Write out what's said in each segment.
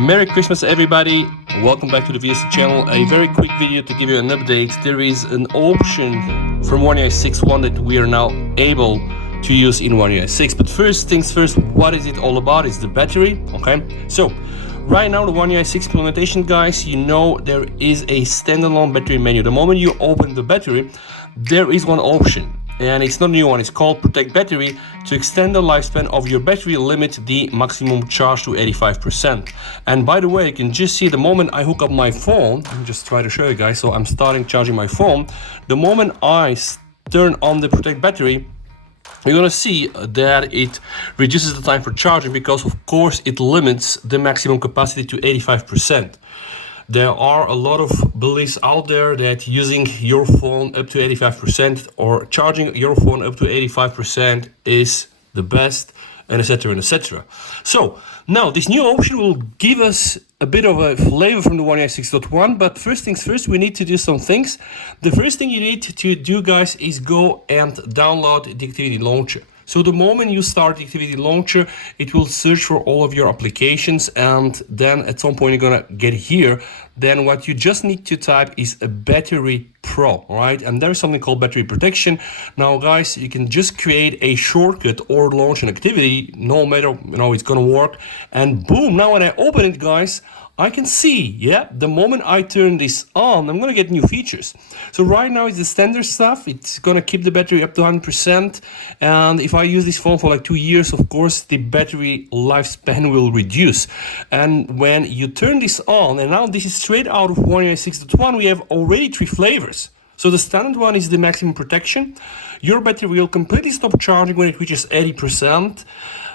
Merry Christmas everybody, welcome back to the VST channel. A very quick video to give you an update. There is an option from One UI 6.1 that we are now able to use in One UI 6. But first things first, what is it all about? It's the battery, okay? So right now the One UI 6 implementation, guys, you know there is a standalone battery menu. The moment you open the battery, there is one option. And it's not a new one, it's called Protect Battery. To extend the lifespan of your battery, limit the maximum charge to 85%. And by the way, you can just see the moment I hook up my phone, I'll just try to show you guys. So I'm starting charging my phone. The moment I turn on the Protect Battery, you're gonna see that it reduces the time for charging because of course it limits the maximum capacity to 85%. There are a lot of beliefs out there that using your phone up to 85% or charging your phone up to 85% is the best, and etc. and etc. So now this new option will give us a bit of a flavor from the One UI 6.1, but first things first, we need to do some things. The first thing you need to do, guys, is go and download the Activity Launcher. So the moment you start the Activity Launcher, it will search for all of your applications, and then at some point you're gonna get here. Then what you just need to type is a Battery Pro, right? And there's something called Battery Protection. Now, guys, you can just create a shortcut or launch an activity, no matter, it's gonna work. And boom, now when I open it, guys, I can see, the moment I turn this on, I'm gonna get new features. So right now it's the standard stuff. It's gonna keep the battery up to 100%. And if I use this phone for like 2 years, of course, the battery lifespan will reduce. And when you turn this on, and now this is straight out of One UI 6.1, we have already 3 flavors. So the standard one is the maximum protection. Your battery will completely stop charging when it reaches 80%.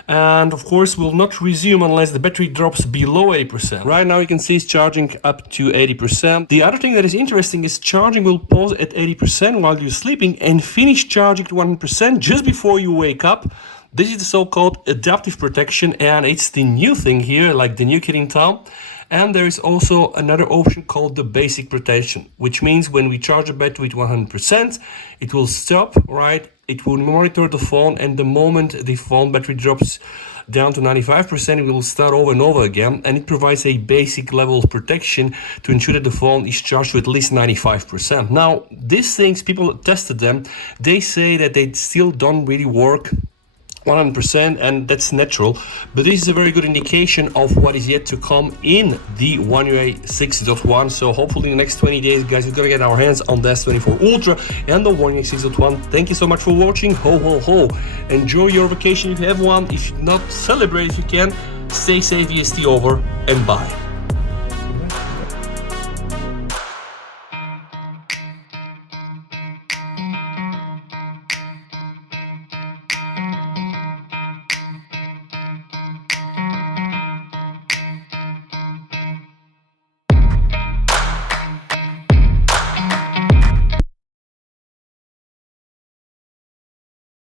And of course will not resume unless the battery drops below 80%. Right now you can see it's charging up to 80%. The other thing that is interesting is charging will pause at 80% while you're sleeping and finish charging to 100% just before you wake up. This is the so-called adaptive protection, and it's the new thing here, like the new kid in town. And there is also another option called the basic protection, which means when we charge a battery to 100%, it will stop, right? It will monitor the phone, and the moment the phone battery drops down to 95%, it will start over and over again, and it provides a basic level of protection to ensure that the phone is charged to at least 95%. Now, these things, people tested them, they say that they still don't really work 100%, and that's natural, but this is a very good indication of what is yet to come in the One UI 6.1. So hopefully in the next 20 days, guys, we're gonna get our hands on the S24 Ultra and the One UI 6.1. Thank you so much for watching. Ho ho ho, enjoy your vacation if you have one. If not, celebrate if you can. Stay safe, VST over, and bye.